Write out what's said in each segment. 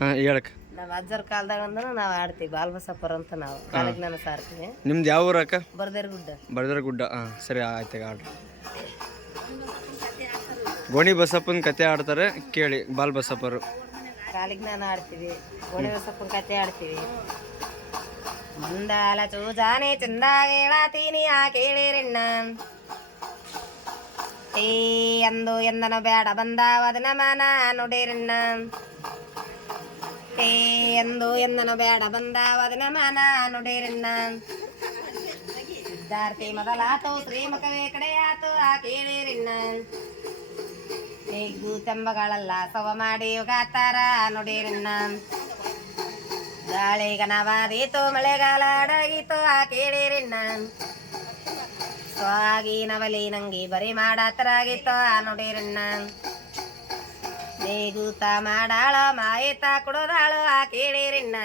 ಹಾಂ ಹೇಳಕ್ಕ. ನಾವು ಅಜ್ಜರ ಕಾಲದಾಗ ಅಂದ್ರೆ ನಾವು ಆಡ್ತೀವಿ ಬಾಲ್ಬಸಪ್ಪರ್ ಅಂತ ನಾವು ಕಾಲಜ್ಞಾನ ಸಾರ್ತೀವಿ. ನಿಮ್ದು ಯಾವ ಊರು ಅಕ್ಕ? ಬರ್ದೇರ್ ಗುಡ್ಡ. ಬರ್ದರ ಗುಡ್ಡ. ಹಾಂ ಸರಿ ಆಯ್ತು ಆಡ್ರಿ. ಗೋಣಿ ಬಸಪ್ಪನ ಕತೆ ಆಡ್ತಾರೆ ಕೇಳಿ. ಬಾಲ್ ಬಸಪ್ಪರು ಕಾಲಿಜ್ಞಾನ ಆಡ್ತೀವಿ, ಗೋಣಿ ಬಸಪ್ಪನ ಕತೆ ಆಡ್ತೀವಿ. ಮುಂದಾಲ ಚೂಜಾನೆ ಚಂದಾಗ ಹೇಳಾತೀನಿ ಆ ಕೇಳಿರಿಣ್ಣ. ಏ ಅಂದು ಎಂದನು ಬೇಡ ಬಂದಾವದನ ಮನ ನುಡಿರಿಣ್ಣ. ಏ ಎಂದು ಎಂದನು ಬೇಡ ಬಂದಾವದನ ಮನ ನುಡಿರಿಣ್ಣ. ವಿದ್ಯಾರ್ಥಿ ಮೊದಲಾತು ಶ್ರೀಮುಖವೇ ಕಡೆಯಾತು ಆ ಕೇಳಿರಿಣ್ಣ. ಹೇಗೂ ತೆಂಬಗಳೆಲ್ಲ ಸವ ಮಾಡಿ ಯುಗಾತಾರ ನುಡಿರಿಣ್ಣ. ಗಾಳಿಗನವಾದೀತು ಮಳೆಗಾಲ ಅಡಗಿತು ಆ ಕೇಳಿರಿಣ್ಣ. ಸ್ವಾಗಿ ನವಲಿ ನಂಗಿ ಬರಿ ಮಾಡಾತರಾಗಿತ್ತು ಆ ನುಡಿರಿಣ್ಣ. ಬೇಗೂತ ಮಾಡಾಳ ಮಾಯಿತ ಕುಡದಾಳು ಆ ಕೇಳಿರಿಣ್ಣ.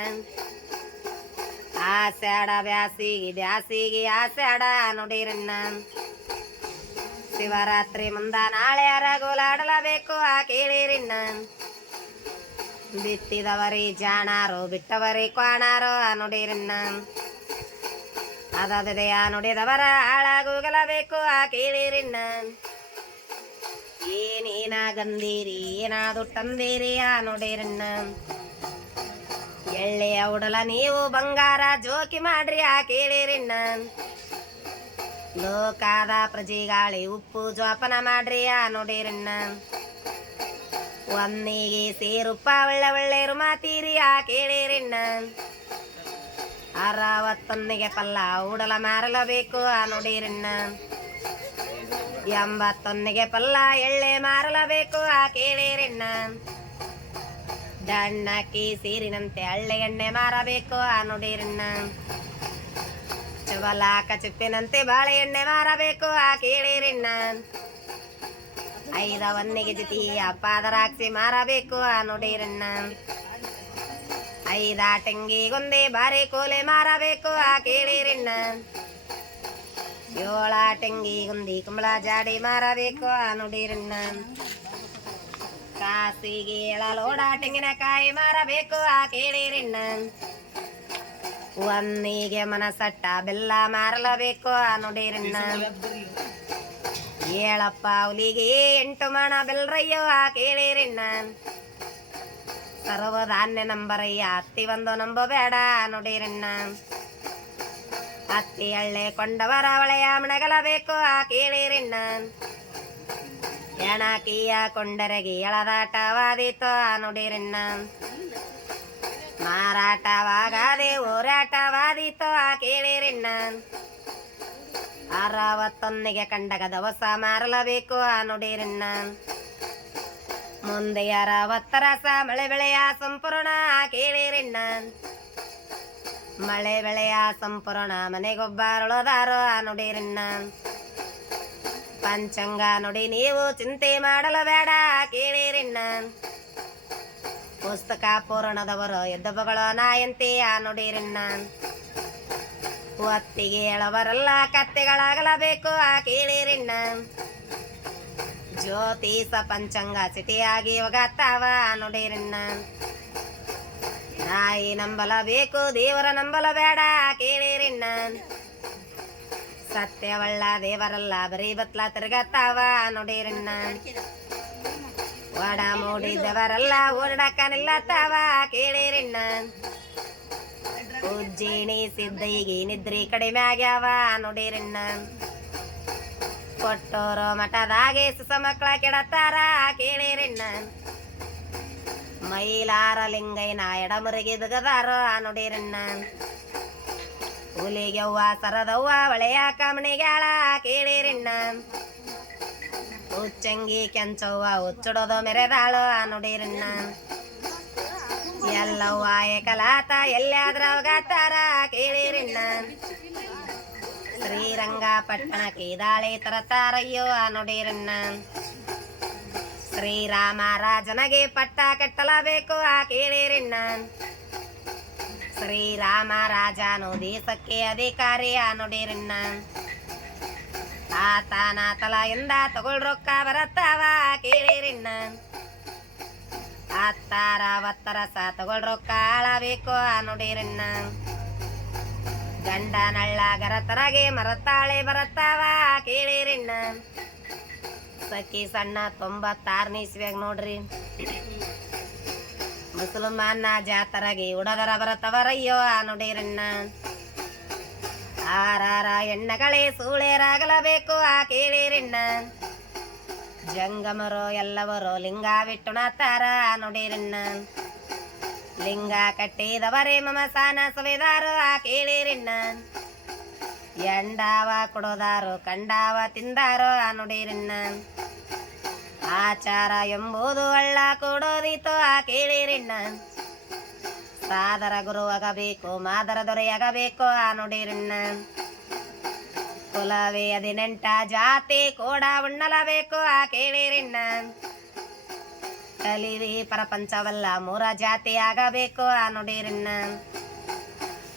ಆಸ್ಯಾಡ ಬ್ಯಾಸಿಗೆ ಬ್ಯಾಸಿಗೆ ಆಸ್ಯಾಡ ನುಡಿರಿಣ್ಣ. ಶಿವರಾತ್ರಿ ಮುಂದ ನಾಳೆ ಅರಗೋಲಾಡಲಬೇಕು ಆ ಕೇಳಿರಿಣ್ಣ. ಬಿತ್ತಿದವರಿ ಜಾಣಾರೋ ಬಿಟ್ಟವರಿ ಕ್ವಾಣಾರೋ ಆ ನುಡಿರಿಣ್ಣ. ಅದದೆಯ ನುಡಿದವರ ಹಾಳಾಗೋಗಲಬೇಕು ಆ ಕೇಳಿರಿಣ್ಣ. ಏನೇನ ಗಂದೀರಿ ಏನಾದು ತಂದೀರಿ ಆ ನುಡಿರಿಣ್ಣ. ಎಳ್ಳೆಯ ಉಡಲ ನೀವು ಬಂಗಾರ ಜೋಕಿ ಮಾಡ್ರಿ ಆ ಕೇಳಿರಿಣ್ಣ. ಲೋಕಾದ ಪ್ರಜೆಗಾಳಿ ಉಪ್ಪು ಜೋಪಾನ ಮಾಡ್ರಿ ಆ ನುಡಿರಿಣ್ಣ. ಒಂದಿಗೆ ಸೇರುಪ್ಪ ಒಳ್ಳೆ ಒಳ್ಳೆ ರುಮಾತೀರಿ ಆ ಕೇಳಿರಿಣ್ಣ. 61 ಪಲ್ಲ ಉಡಲ ಮಾರಲಬೇಕು ಆ ನುಡಿರಿಣ್ಣ. 81 ಪಲ್ಲ ಎಳ್ಳೆ ಮಾರಲಬೇಕು ಆ ಕೇಳಿರಿಣ್ಣ. ಡಣ್ಣಕ್ಕಿ ಸೀರಿನಂತೆ ಹಳ್ಳೆ ಎಣ್ಣೆ ಮಾರಬೇಕು ಆ ನುಡಿರಿಣ್ಣ. ಚುವಲಾಕ ಚಿಪ್ಪಿನಂತೆ ಬಾಳೆ ಎಣ್ಣೆ ಮಾರಬೇಕು ಆ ಕೇಳಿರಿಣ್ಣ. 5 ಜೊತೆ ಅಪ್ಪಾದರಾಕ್ಷಿ ಮಾರಬೇಕು ಆ ನುಡಿರಿಣ್ಣ. 5 ಟೆಂಗಿಗೊಂದೆ ಬಾರಿ ಕೋಲೆ ಮಾರಬೇಕು ಆ ಕೇಳಿರಿಣ್ಣ. 7 ಟೆಂಗಿಗೊಂದಿ ಕುಂಬಳ ಜಾಡಿ ಮಾರಬೇಕು ಆ ನುಡಿರಿಣ್ಣ. ಕಾಸಿಗೆ ಎಳಲೋಡ ತೆಂಗಿನಕಾಯಿ ಮಾರಬೇಕು ಆ ಕೇಳಿರಿಣ್ಣ. 1 ಮನಸಟ್ಟ ಬೆಲ್ಲ ಮಾರಲಬೇಕು ಆ ನುಡಿರಿಣ್ಣ. 7 ಹುಲಿಗೆ 8 ಮಣ ಬೆಲ್ರಯ್ಯೋ ಆ ಕೇಳಿರಿಣ್ಣ. ಸರ್ವಧಾನ್ಯ ನಂಬರಯ್ಯ ಹತ್ತಿ ಒಂದು ನಂಬಬೇಡ ನುಡಿರಿಣ್ಣ. ಹತ್ತಿ ಹಳ್ಳೆ ಕೊಂಡವರ ಒಳೆಯ ಮಣಗಲಬೇಕು ಆ ಕೇಳಿರಿಣ್ಣ. ಎಣಕಿಯ ಕೊಂಡರೆಗೆ ಎಳದಾಟವಾದೀತು ಆ ನುಡಿರಿಣ್ಣ. ಮಾರಾಟವಾಗದೆ ಹೋರಾಟವಾದೀತು ಆ ಕೇಳಿರಿಣ್ಣ. 61 ಕಂಡಗ ದವಸ ಮಾರಲಬೇಕು ಆ ನುಡಿರಿಣ್ಣ. ಮುಂದೆ 60 ರಸ ಮಳೆ ಬೆಳೆಯ ಸಂಪೂರ್ಣ ಆ ಕೇಳಿರಿಣ್ಣ. ಮಳೆ ಬೆಳೆಯ ಸಂಪೂರ್ಣ ಮನೆಗೊಬ್ಬರೊಳದಾರೋ ಆ ನುಡಿರಿಣ್ಣ. ಪಂಚಂಗ ನುಡಿ ನೀವು ಚಿಂತೆ ಮಾಡಲು ಬೇಡ ಆ ಕೇಳಿರಿಣ್ಣ. ಪುಸ್ತಕ ಪೂರ್ಣದವರು ಎದ್ದಬಗಳು ನಾಯಂತೆ ಆ ನುಡಿರಿಣ್ಣ. ಹೊತ್ತಿಗೆ ಹೇಳವರಲ್ಲ ಕತ್ತೆಗಳಾಗಲಬೇಕು ಆ ಕೇಳಿರಿಣ್ಣ. ಜ್ಯೋತಿಷ ಪಂಚಂಗ ಸಿಟಿಯಾಗಿ ಹೋಗತ್ತಾವ ಆ ನುಡಿರಿಣ್ಣ. ನಾಯಿ ನಂಬಲಬೇಕು ದೇವರ ನಂಬಲ ಬೇಡ ಆ ಕೇಳಿರಿಣ್ಣ. ಸತ್ಯವಳ್ಳ ದೇವರಲ್ಲ ಬರೀ ಬತ್ಲ ತಿರುಗತ್ತಾವ ಆ ನುಡಿರಿಣ್ಣ. ಒಡ ಮೂಡಿದವರಲ್ಲ ಓಡಾಕ ನಿಲ್ಲತ್ತಾವ ಆ ಕೇಳಿರಿಣ್ಣ. ಉಜ್ಜಿಣಿ ಸಿದ್ದೈಗಿ ನಿದ್ರಿ ಕಡಿಮೆ ಆಗ್ಯಾವ ಆ ನುಡಿರಿಣ್ಣ. ಕೊಟ್ಟೋರು ಮಠದಾಗೆ ಸುಸ ಮಕ್ಕಳ ಕೆಡತ್ತಾರ ಆ ಕೇಳಿರಿಣ್ಣ. ಮೈಲಾರ ಲಿಂಗೈನ ಎಡಮುರಿಗೆ ದುಗದಾರೋ ಆ ನುಡಿರಿಣ್ಣ. ಹುಲಿಗೆವ್ವ ಸರದವ್ವ ಒಳೆಯ ಕಮಣಿಗ್ಯಾಳ ಆ ಕೇಳಿರಿಣ್ಣ. ಉಚ್ಚಂಗಿ ಕೆಂಚವ್ವ ಉಚ್ಚುಡೋದು ಮೆರೆದಾಳು ಆ ನುಡಿರಿಣ್ಣ. ಎಲ್ಲವ್ವ ಏಕಲಾತ ಎಲ್ಲಾದ್ರ ಅವಗಾತಾರ ಆ ಕೇಳಿರಿಣ್ಣ. ಶ್ರೀರಂಗಪಟ್ಟಣಕ್ಕೆ ದಾಳಿ ತರತಾರಯ್ಯೋ ಆ ನುಡಿರಿಣ್ಣ. ಶ್ರೀರಾಮರಾಜನಿಗೆ ಪಟ್ಟ ಕಟ್ಟಲಬೇಕು ಆ ಕೇಳಿರಿಣ್ಣ. ಶ್ರೀರಾಮರಾಜನು ದೇಶಕ್ಕೆ ಅಧಿಕಾರಿ ಆ ನುಡಿರಿಣ್ಣ. ಆತನ ತಲೆಯಿಂದ ತಗೊಳ್ ರೊಕ್ಕ ಬರತ್ತಾವ ಆ ಕೇಳಿರಿಣ್ಣ. ಹತ್ತಾರ ಒತ್ತರ ಸಾತಗೊಳ್ ರೊಕ್ಕ ಆಳಬೇಕು ನುಡಿರಣ್ಣ ಗಂಡ ನಳ್ಳ ಗರತರಗೆ ಮರತಾಳೆ ಬರತ್ತಾವ ಕೇಳಿರಿಣ್ಣ ಸಖಿ ಸಣ್ಣ 96ನೇ ಇಸ್ವಿಯಾಗ ನೋಡ್ರಿ ಮುಸಲ್ಮಾನ ಜಾತರಗೆ ಉಡದರ ಬರತವರಯ್ಯೋ ನುಡಿರಣ್ಣ ಆರಾರ ಎಣ್ಣಗಳೇ ಸೂಳೆರಾಗಲಬೇಕು ಕೇಳಿರಿಣ್ಣ ಜಂಗಮರು ಎಲ್ಲವರು ಲಿಂಗ ಬಿಟ್ಟುಣತಾರ ನುಡಿರಣ್ಣ ಲಿಂಗ ಕಟ್ಟಿದವರೇ ಮಮಸಾನ ಸವೆದಾರು ಕೇಳಿರಿಣ್ಣ ಎಂಡಾವ ಕೊಡೋದಾರು ಕಂಡಾವ ತಿಂದಾರು ನುಡಿರಣ್ಣ ಆಚಾರ ಎಂಬುದು ಹಳ್ಳ ಕೊಡೋದಿತ್ತು ಕೇಳಿರಿಣ್ಣ ಸಾದರ ಗುರುವಾಗಬೇಕು ಮಾದರ ದೊರೆಯಾಗಬೇಕು ನುಡಿರಣ್ಣ ಕುಲವೇ 18 ಜಾತಿ ಕೋಡ ಉಣ್ಣಲಬೇಕು ಕೇಳಿರಿಣ್ಣ ಕಲಿವಿ ಪ್ರಪಂಚವಲ್ಲ 3 ಜಾತಿ ಆಗಬೇಕು ನುಡಿರಣ್ಣ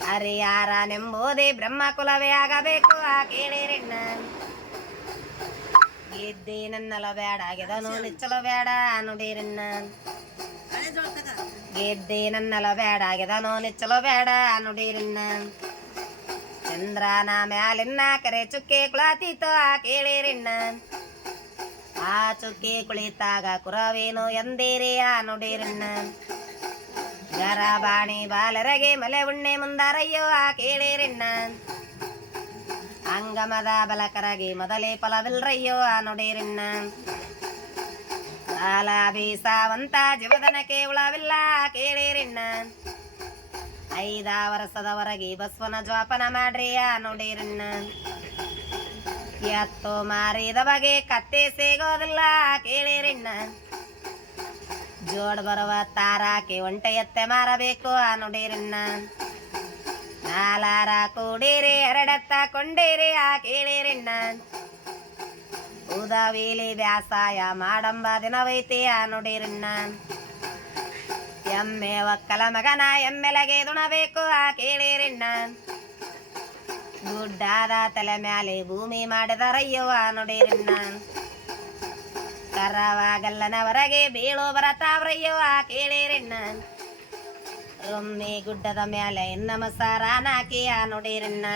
ಹರಿಯಾರನೆಂಬುದೇ ಬ್ರಹ್ಮ ಕುಲವೇ ಆಗಬೇಕು ಕೇಳಿರಿಣ್ಣ ಗೆದ್ದೆ ನನ್ನಲ ಬೇಡ ಗೆದನು ನಿಚ್ಚಲು ಬೇಡ ನುಡಿರಣ್ಣ ಗೆದ್ದೆ ನನ್ನಲ ಬೇಡ ಗೆದನು ನಿಚ್ಚಲು ಬೇಡ ನುಡಿರಣ್ಣ ಚಂದ್ರನ ಮ್ಯಾಲಿನ್ನ ಕರೆ ಚುಕ್ಕೆ ಕುಳಾತೀತೋ ಕೇಳಿರಿಣ್ಣ ಆ ಚುಕ್ಕೆ ಕುಳಿತಾಗ ಕುರವೇನು ಎಂದೇರಿ ನುಡಿರಣ್ಣ ಗರಬಾಣಿ ಬಾಲರಗೆ ಮಲೆ ಉಣ್ಣೆ ಮುಂದಾರಯ್ಯೋ ಕೇಳಿರಿಣ್ಣ ಅಂಗಮದ ಬಲಕರಗೆ ಮೊದಲೇ ಫಲವಿಲ್ರಯ್ಯೋ ನುಡಿರಣ್ಣ ಸಾಲ ಬೀಸಾವಂತ ಜೀವದನಕ್ಕೆ ಉಳವಿಲ್ಲ ಕೇಳಿರಿಣ್ಣ 5 ವರ್ಷದವರೆಗೆ ಬಸವನ ಜೋಪಾನ ಮಾಡ್ರಿ ನುಡಿರಣ್ಣ ಎತ್ತು ಮಾರಿದ ಬಗೆ ಕತ್ತೆ ಸಿಗೋದಿಲ್ಲ ಕೇಳಿರಿಣ್ಣ ಜೋಡ್ ಬರುವ ತಾರಾಕೆ ಒಂಟೆ ಎತ್ತೆ ಮಾರಬೇಕು ನುಡಿರಣ್ಣ ನಾಲಾರ ಕೂಡಿರಿ ಎರಡೆತ್ತ ಕೊಂಡಿರಿ ಕೇಳಿರಿಣ್ಣ ಉದವಿಲಿ ವ್ಯಾಸಾಯ ಮಾಡಂಬ ದಿನವೈತಿ ನುಡಿರಣ್ಣ ಎಮ್ಮೆ ಒಕ್ಕಲ ಮಗನ ಎಮ್ಮೆಲಗೆ ದುಣಬೇಕು ಕೇಳಿರಿಣ್ಣ ಗುಡ್ಡಾದ ತಲೆ ಮ್ಯಾಲೆ ಭೂಮಿ ಮಾಡಿದರಯ್ಯೋ ನುಡಿರಣ್ಣ ಕರವಾಗಲ್ಲನವರೆಗೆ ಬೀಳು ಬರತಾವ್ರಯ್ಯೋ ಕೇಳಿರಿಣ್ಣ ರೊಮ್ಮೆ ಗುಡ್ಡದ ಮ್ಯಾಲೆ ನಮಸಾರಾನಾಕಿ ನುಡಿರಣ್ಣ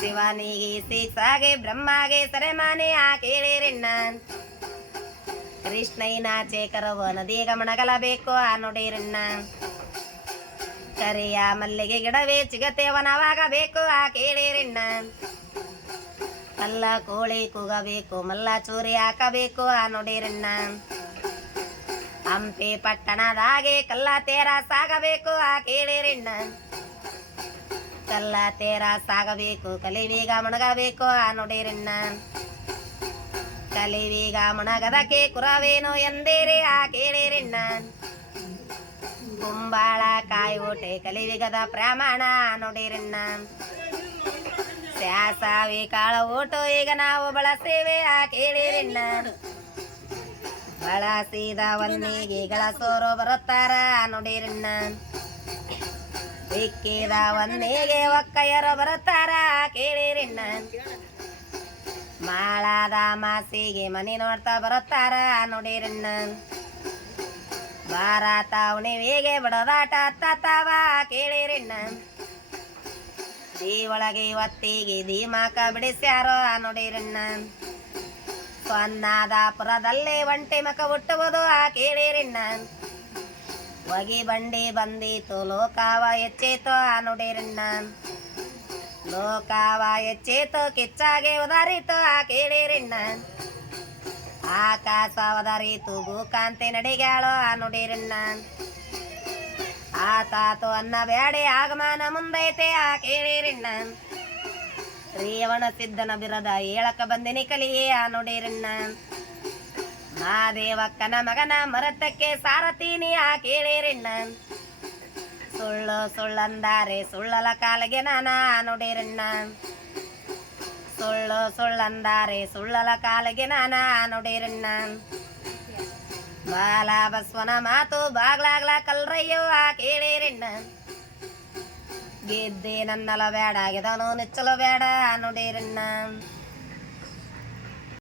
ಶಿವನಿಗೆ ಸೀಸಾಗೆ ಬ್ರಹ್ಮಗೆ ಸರೆಮಾನೆ ಕೇಳಿರಿಣ್ಣ ಕೃಷ್ಣಯ್ಯನಾಚೆ ಕರವ ನದಿ ಗಮನಗಲಬೇಕು ನುಡಿರಣ್ಣ ಕರಿಯ ಮಲ್ಲಿಗೆ ಗಿಡವೇ ಚಿಗತೆವನವಾಗಬೇಕು ಕೇಳಿರಿಣ್ಣ ಕಲ್ಲ ಕೋಳಿ ಕೂಗಬೇಕು ಮಲ್ಲ ಚೂರಿ ಹಾಕಬೇಕು ನುಡಿರಣ್ಣ ಹಂಪಿ ಪಟ್ಟಣದಾಗೆ ಕಲ್ಲ ತೇರ ಸಾಗಬೇಕು ಕೇಳಿರಿಣ್ಣ ಕಲ್ಲ ತೇರ ಸಾಗಬೇಕು ಕಲಿವೀಗ ಮುಣಗಬೇಕು ನುಡಿರಣ್ಣ ಕಲಿವೀಗ ಮುಣಗದಕ್ಕೆ ಕುರವೇನು ಎಂದೇರಿ ಕೇಳಿರಿಣ್ಣ ಕುಂಬಾಳ ಕಾಯಿ ಊಟೆ ಕಲಿವಿಗದ ಪ್ರಮಾಣ ನುಡಿರಣ್ಣ ಸ್ಯಾಸಾವಿ ಕಾಳ ಊಟು ಈಗ ನಾವು ಬಳಸೇವೆ ಕೇಳಿರಿಣ್ಣ ಬಳಸಿದ ಒಂದಿಗೆ ಗಳಸೋರು ಬರುತ್ತಾರ ನುಡಿರಣ್ಣ ಸಿಕ್ಕಿದ ಒಂದಿಗೆ ಒಕ್ಕಯ್ಯರು ಬರುತ್ತಾರ ಕೇಳಿರಿಣ್ಣ ಮಾಳಾದ ಮಾಸಿಗೆ ಮನಿ ನೋಡ್ತಾ ಬರುತ್ತಾರ ನುಡಿರಣ್ಣ ಭಾರತ ಉಣಿವಿಗೆ ಬಿಡೋದಾಟ ತಾವ ಕೇಳಿರಿಣ್ಣ ಈ ಒಳಗೆ ಒತ್ತಿಗೆ ದೀಮಾಕ ಬಿಡಿಸ್ಯಾರೋ ನುಡಿರಣ್ಣ ಸ್ವನ್ನಾದಾಪುರದಲ್ಲಿ ಒಂಟಿ ಮಕ ಹುಟ್ಟುವುದು ಕೇಳಿರಿಣ್ಣ ಒಗಿ ಬಂಡಿ ಬಂದೀತು ಲೋಕಾವ ಹೆಚ್ಚೇತು ನುಡಿರಣ್ಣ ಲೋಕಾವ ಹೆಚ್ಚೇತು ಕಿಚ್ಚಾಗೆ ಉದಾರಿತು ಕೇಳಿರಿಣ್ಣ ಆಕಾಶ ಒದರಿತು ಭೂಕಾಂತಿ ನಡಿಗ್ಯಾಳೋ ನುಡಿರಣ್ಣ ಆತಾತು ಅನ್ನ ಬ್ಯಾಡೆ ಆಗಮಾನ ಮುಂದೈತೆ ಕೇಳಿರಿಣ್ಣ ರೇವಣ ಸಿದ್ಧನ ಬಿರದ ಏಳಕ ಬಂದಿನಿ ಕಲಿಯೇ ನುಡಿರಣ್ಣ ಮಾದೇವಕ್ಕನ ಮಗನ ಮರತಕ್ಕೆ ಸಾರತೀನಿ ಕೇಳಿರಿಣ್ಣ ಸುಳ್ಳು ಸುಳ್ಳಂದಾರೆ ಸುಳ್ಳಲ ಕಾಲಿಗೆ ನಾನ ನುಡಿರಣ್ಣ ಸುಳ್ಳು ಸುಳ್ಳಂದಾರೆ ಸುಳ್ಳಲ ಕಾಲಿಗೆ ನಾನ ನುಡಿರಣ್ಣ ಬಾಲ ಬಸವನ ಮಾತು ಬಾಗ್ಲಾಗ್ಲ ಕಲ್ರಯ್ಯೋ ಕೇಳಿರಿಣ್ಣ ಗೆದ್ದೆ ನನ್ನಲ ಬೇಡ ಗೆದನು ನಿಚ್ಚಲು ಬೇಡ ನುಡಿರಣ್ಣ